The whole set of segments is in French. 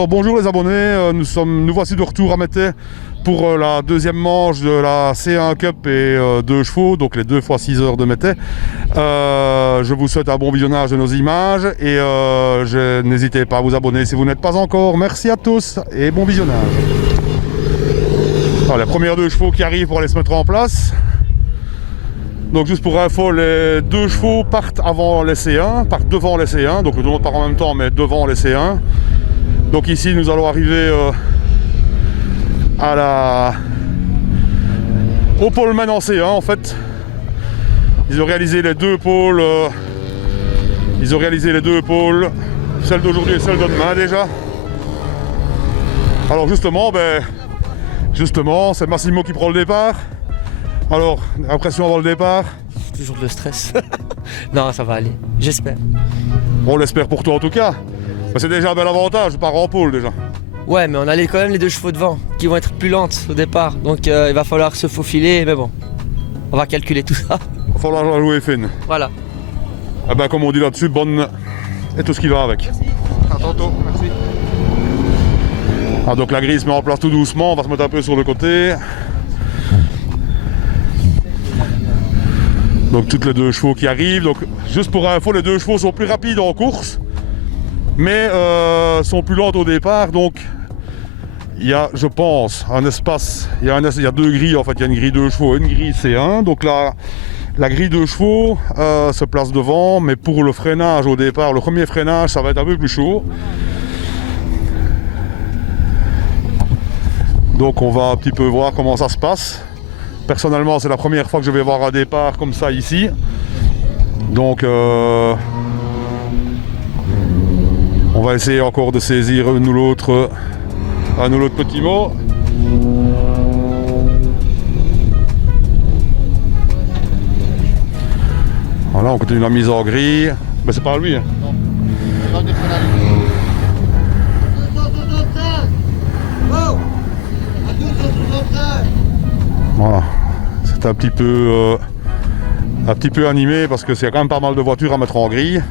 Alors bonjour les abonnés, nous voici de retour à Mettey pour la deuxième manche de la C1 Cup et 2 chevaux, donc les 2 x 6 heures de Mettey. Je vous souhaite un bon visionnage de nos images et n'hésitez pas à vous abonner si vous n'êtes pas encore. Merci à tous et bon visionnage. Alors, les premières 2 chevaux qui arrivent pour aller se mettre en place. Donc juste pour info, les 2 chevaux partent avant les C1, partent devant les C1, donc tout le monde part en même temps mais devant les C1. Donc ici nous allons arriver au poleman en C1 en fait. Ils ont réalisé les 2 pôles, celle d'aujourd'hui et celle de demain déjà. Alors justement, c'est Massimo qui prend le départ. Alors, impression avant le départ? Toujours le stress. Non, ça va aller, j'espère. On l'espère pour toi en tout cas. C'est déjà un bel avantage, je pars en pôle déjà. Ouais, mais on a quand même les 2 chevaux devant, qui vont être plus lentes au départ. Donc il va falloir se faufiler, mais bon, on va calculer tout ça. Il va falloir la jouer fine. Voilà. Eh ben, comme on dit là-dessus, bonne... et tout ce qui va avec. Merci. À tantôt, merci. Ah, donc la grille se met en place tout doucement, on va se mettre un peu sur le côté. Donc toutes les 2 chevaux qui arrivent. Donc juste pour info, les 2 chevaux sont plus rapides en course, mais sont plus lents au départ. Donc il y a, je pense, un espace. Il y a 2 grilles en fait. Il y a une grille 2 chevaux et une grille C1. Donc la grille 2 chevaux se place devant, mais pour le freinage au départ, le premier freinage, ça va être un peu plus chaud. Donc on va un petit peu voir comment ça se passe. Personnellement, c'est la première fois que je vais voir un départ comme ça ici. Donc, on va essayer encore de saisir un ou l'autre petit mot. Voilà, on continue la mise en grille. Mais c'est pas lui. Hein. Non. Voilà. C'est un petit peu animé parce que c'est quand même pas mal de voitures à mettre en grille.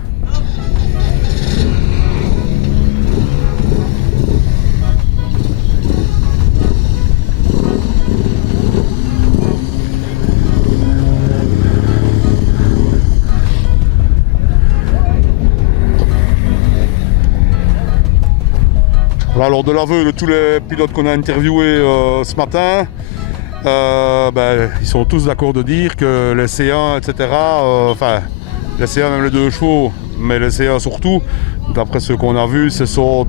Voilà, lors de l'aveu de tous les pilotes qu'on a interviewés ce matin, ils sont tous d'accord de dire que les C1, etc., les C1 même les 2 chevaux, mais les C1 surtout, d'après ce qu'on a vu, ce sont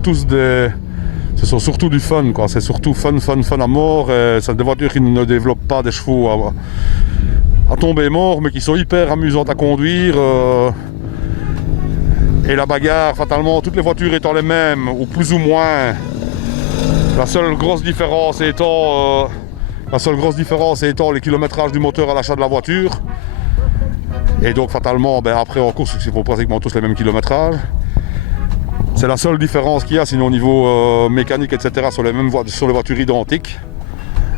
surtout du fun, quoi. C'est surtout fun à mort, et c'est des voitures qui ne développent pas des chevaux à tomber mort, mais qui sont hyper amusantes à conduire. Et la bagarre, fatalement, toutes les voitures étant les mêmes, ou plus ou moins, la seule grosse différence étant les kilométrages du moteur à l'achat de la voiture. Et donc fatalement, après en course, ils font pratiquement tous les mêmes kilométrages. C'est la seule différence qu'il y a, sinon au niveau mécanique, etc. sur les voitures identiques.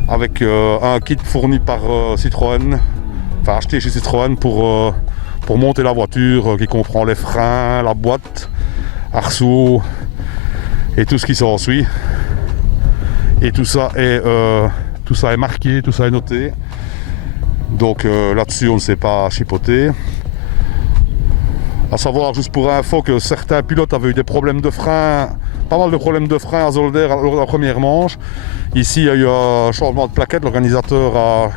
Avec un kit fourni par Citroën, enfin acheté chez Citroën pour monter la voiture, qui comprend les freins, la boîte, arceaux et tout ce qui s'ensuit. Et tout ça est marqué, tout ça est noté. Donc là-dessus, on ne s'est pas chipoté. À savoir, juste pour info, que certains pilotes avaient eu des problèmes de frein, pas mal de problèmes de frein à Zolder lors de la première manche. Ici, il y a eu un changement de plaquette. L'organisateur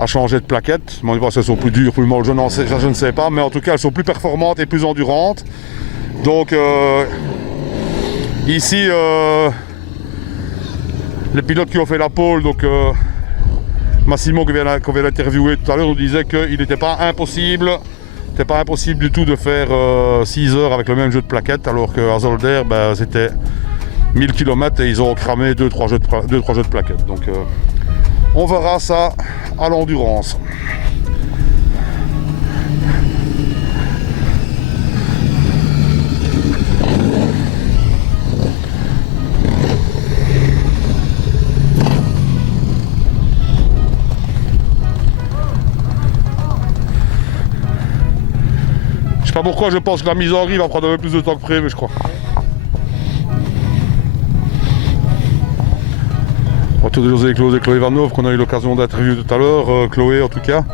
a changé de plaquette. Bon, elles sont plus dures, plus molles, je ne sais pas. Mais en tout cas, elles sont plus performantes et plus endurantes. Donc ici... les pilotes qui ont fait la pole, donc Massimo qu'on vient d'interviewer tout à l'heure, nous disait qu'il n'était pas impossible du tout de faire 6 heures avec le même jeu de plaquettes, alors qu'à Zolder, c'était 1000 km et ils ont cramé 2-3 jeux de plaquettes. Donc on verra ça à l'endurance. Je sais pas pourquoi je pense que la mise en grille va prendre un peu plus de temps que prévu, je crois. voiture de José Claude et Chloé Vanov qu'on a eu l'occasion d'interviewer tout à l'heure, Chloé en tout cas.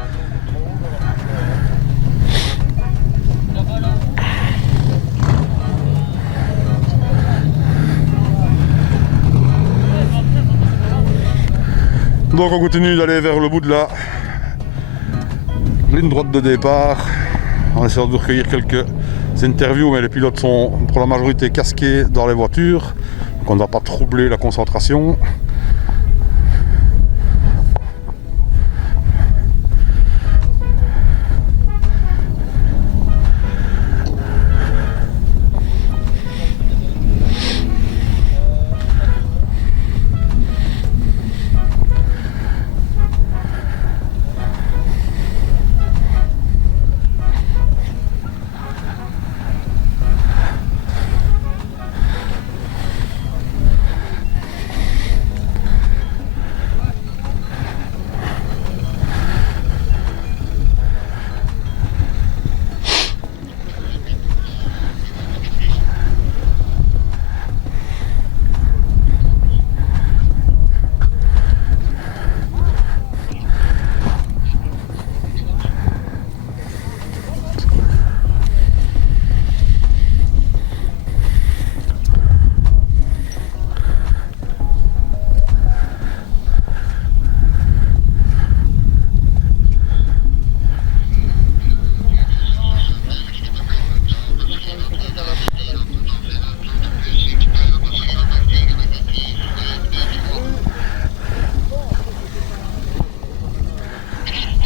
Donc on continue d'aller vers le bout de la ligne droite de départ en essayant de recueillir quelques interviews, mais les pilotes sont pour la majorité casqués dans les voitures, donc on ne va pas troubler la concentration.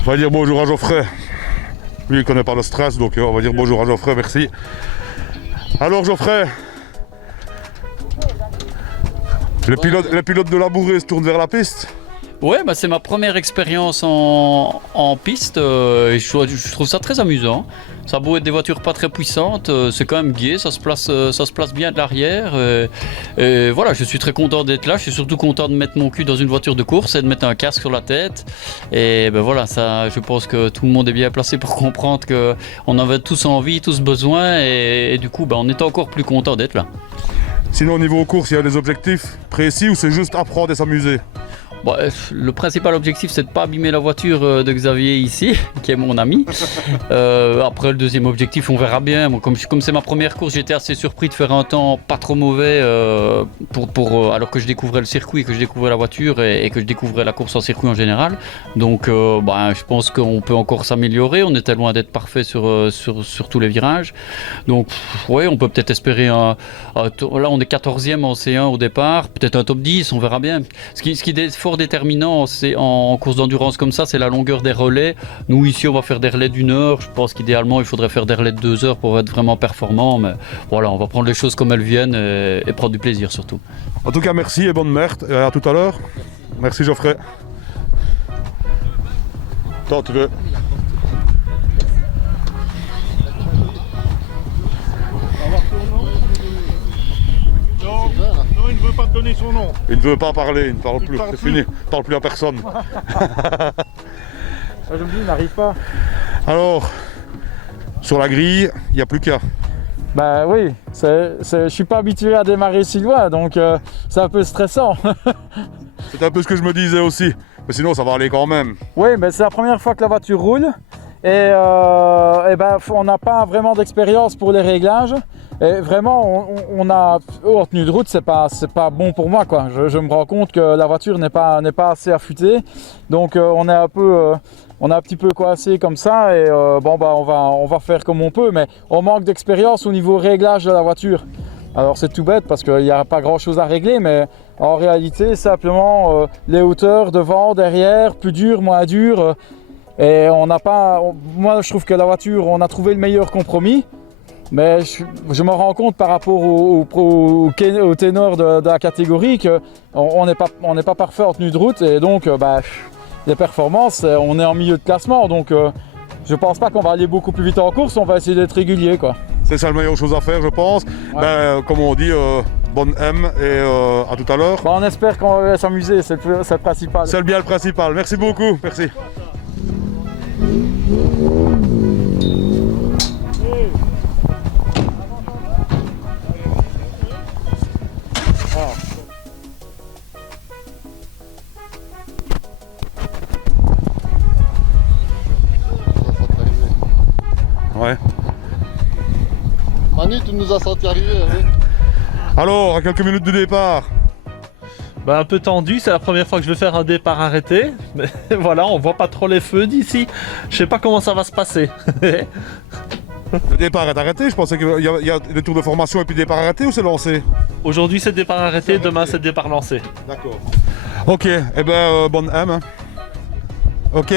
On va dire bonjour à Geoffrey. Lui il connaît pas le stress, donc on va dire bonjour à Geoffrey, merci. Alors Geoffrey, les pilotes de Labouré se tournent vers la piste. Ouais, bah c'est ma première expérience en piste et je trouve ça très amusant. Ça a beau être des voitures pas très puissantes, c'est quand même gai, ça se place bien de l'arrière. Et voilà, je suis très content d'être là. Je suis surtout content de mettre mon cul dans une voiture de course et de mettre un casque sur la tête. Et ben voilà, ça, je pense que tout le monde est bien placé pour comprendre qu'on avait tous envie, tous besoin et du coup, ben, on est encore plus content d'être là. Sinon au niveau course, il y a des objectifs précis ou c'est juste apprendre et s'amuser? Bon, le principal objectif, c'est de ne pas abîmer la voiture de Xavier ici, qui est mon ami. Après, le deuxième objectif, on verra bien. Moi, comme c'est ma première course, j'étais assez surpris de faire un temps pas trop mauvais alors que je découvrais le circuit, que je découvrais la voiture et que je découvrais la course en circuit en général. Donc, je pense qu'on peut encore s'améliorer. On était loin d'être parfait sur tous les virages. Donc, ouais, on peut peut-être espérer là, on est 14e en C1 au départ, peut-être un top 10, on verra bien. Ce qui est fort déterminant en course d'endurance comme ça, c'est la longueur des relais. Nous ici on va faire des relais d'1 heure, je pense qu'idéalement il faudrait faire des relais de 2 heures pour être vraiment performant, mais voilà, on va prendre les choses comme elles viennent et prendre du plaisir surtout. En tout cas merci et bonne merde, et à tout à l'heure. Merci Geoffrey. Toi tu veux. Non, il ne veut pas te donner son nom. Il ne veut pas parler, il ne parle plus, c'est fini, il ne parle plus à personne. Je me dis, il n'arrive pas. Alors, sur la grille, il n'y a plus qu'à. Bah oui, je suis pas habitué à démarrer si loin, donc c'est un peu stressant. C'est un peu ce que je me disais aussi, mais sinon ça va aller quand même. Oui, mais c'est la première fois que la voiture roule et on n'a pas vraiment d'expérience pour les réglages. Et vraiment, on a en tenue de route, c'est pas bon pour moi, quoi. Je me rends compte que la voiture n'est pas assez affûtée, donc on est un petit peu coincé comme ça et on va faire comme on peut, mais on manque d'expérience au niveau réglage de la voiture. Alors c'est tout bête parce qu'il n'y a pas grand chose à régler, mais en réalité simplement les hauteurs devant, derrière, plus dur, moins dur. Et moi je trouve que la voiture, on a trouvé le meilleur compromis. Mais je me rends compte par rapport au ténor de la catégorie qu'on n'est pas parfait en tenue de route et donc les performances, on est en milieu de classement, donc je pense pas qu'on va aller beaucoup plus vite en course, on va essayer d'être régulier, quoi. C'est ça la meilleure chose à faire, je pense. Ouais. Comme on dit, bonne M et à tout à l'heure. On espère qu'on va s'amuser, c'est le principal. C'est bien le principal, merci beaucoup, merci. Manu, tu nous as senti arriver, oui. Alors, à quelques minutes du départ. Bah, un peu tendu, c'est la première fois que je vais faire un départ arrêté. Mais voilà, on voit pas trop les feux d'ici. Je sais pas comment ça va se passer. Le départ est arrêté, je pensais qu'il y a des tours de formation et puis départ arrêté ou c'est lancé? Aujourd'hui c'est départ arrêté, demain c'est départ lancé. D'accord. Ok, eh ben bonne M. Hein. Ok.